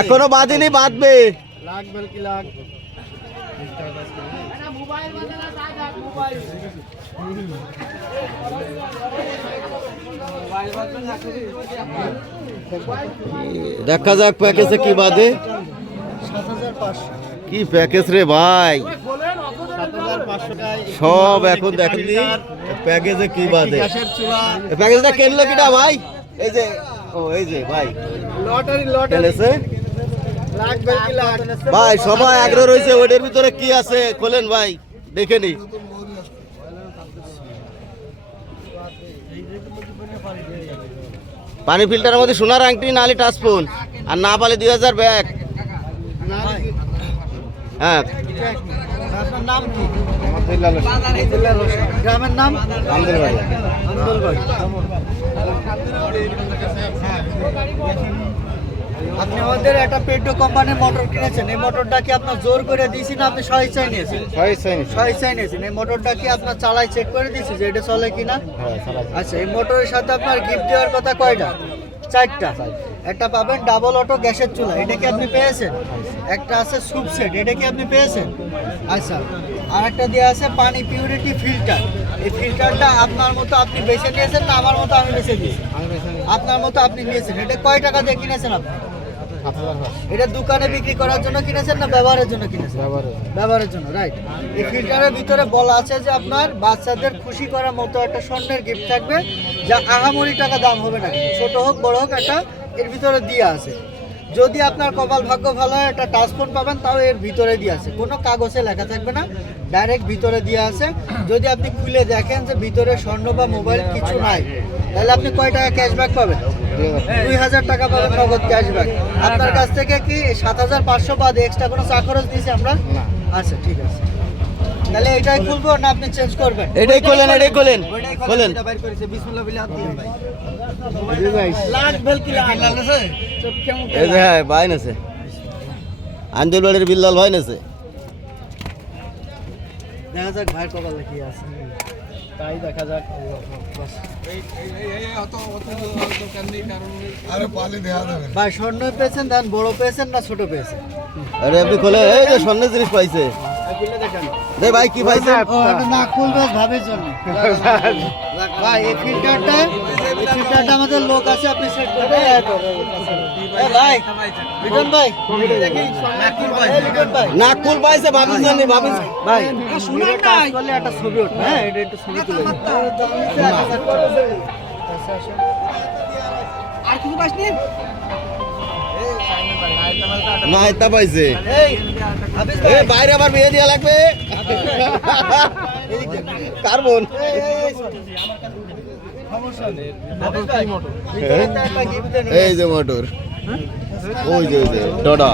এখনো বাঁধেনি, বাঁধবে। দেখা যাক প্যাকেজে কি বাঁধে। কি প্যাকেজ রে ভাই, সব এখন দেখলি প্যাকেজে কি বাঁধে। প্যাকেজটা কিনলো কিটা ভাই? এই যে, ও এই যে ভাই লটারি ভাই, সবাই আগ্রহ রয়েছে ওইটার ভিতরে কি আছে খোলেন ভাই, দেখে নি। পানি ফিল্টারের মধ্যে সোনার আংটি, নালি টাচফোন, আর না পালে 2000 ব্যাগ। হ্যাঁ, গ্রামের নাম আপনি আমাদের একটা পেট্রো কোম্পানির মোটর কিনেছেন। এই মোটরটা কি আপনার জোর করে দিয়েছি না আপনি স্বেচ্ছায় নিয়েছেন? স্বেচ্ছায় নিয়েছেন। এই মোটরটা কি আপনার চালাই চেক করে দিয়েছি যে এটা চলে কিনা? আচ্ছা, এই মোটরের সাথে আপনার গিফট দেওয়ার কথা কয়টা? 4টা। একটা পাবেন ডাবল অটো গ্যাসের চুলা, এটা কি আপনি পেয়েছেন? একটা আছে স্যুপ সেট, এটা কি আপনি পেয়েছেন? আচ্ছা, আর একটা দেওয়া আছে পানি পিউরিটি ফিল্টার। এই ফিল্টারটা আপনার মতো আপনি বেছে নিয়েছেন না আমার মতো আমি বেছে দিয়েছি? আপনার মতো আপনি নিয়েছেন। এটা কয় টাকা দিয়ে কিনেছেন আপনি? এটা দোকানে বিক্রি করার জন্য কিনেছেন না ব্যবহারের জন্য কিনেছেন? ব্যবহারের জন্য, রাইট। এই ফিল্টারের ভিতরে বলা আছে যে আপনার বাচ্চাদের খুশি করার মতো একটা স্বর্ণের গিফট থাকবে, যা আহামরি টাকা দাম হবে না, ছোট হোক বড় হোক একটা এর ভিতরে দিয়ে আছে। যদি আপনার কপাল ভাগ্য ভালো হয় একটা টাচফোন পাবেন, তাও এর ভিতরে দিয়ে আছে, কোনো কাগজে লেখা থাকবে না, ডাইরেক্ট ভিতরে দিয়ে আছে। যদি আপনি খুলে দেখেন যে ভিতরে স্বর্ণ বা মোবাইল কিছু নাই, তাহলে আপনি কয় টাকা ক্যাশব্যাক পাবেন? 2000 টাকা পাবেন নগদ ক্যাশব্যাক। আপনার কাছ থেকে কি 7500 বাদ এক্সট্রা কোনো চা খরচ দিয়েছি আমরা? আচ্ছা, ঠিক আছে, তাহলে এটাই খুলবো না আপনি চেঞ্জ করবেন? এটাই খোলেন, এটাই খোলেন, খোলেন। বিসমিল্লাহ বিল্লাহ হাত দিন ভাই। এই যে হ্যাঁ ভাই নেছে, আন্দোলনের বিল্লাল ভাই নেছে। দেখা যাক ভাই কপালে কি আছে, তাই দেখা যাক। ভাই স্বর্ণ পেয়েছেন, ধান বড় পেয়েছেন না ছোট পেয়েছেন? আরে আপনি খোলে, এই যে স্বর্ণের জিনিস পাইছে। রে ভাই কি পাইছে? না খুলবে ভাবের জন্য ভাই। এই ফিল্টারটা আমাদের লোক আছে, আপনি সেট করবেন ভাই। রিটন ভাই দেখি নাকুল পাইছে ভাবির জন্য, ভাবির ভাই শুনুন না করলে একটা ছবি উঠবে। হ্যাঁ, এটা একটু ছবি তুলে আর কিছু পাইনি না, এটা পাইছে। এই বাইরে আবার বিয়ে দেওয়া লাগবে কার্বন। এই যে মোটর, ওই যে ডডা।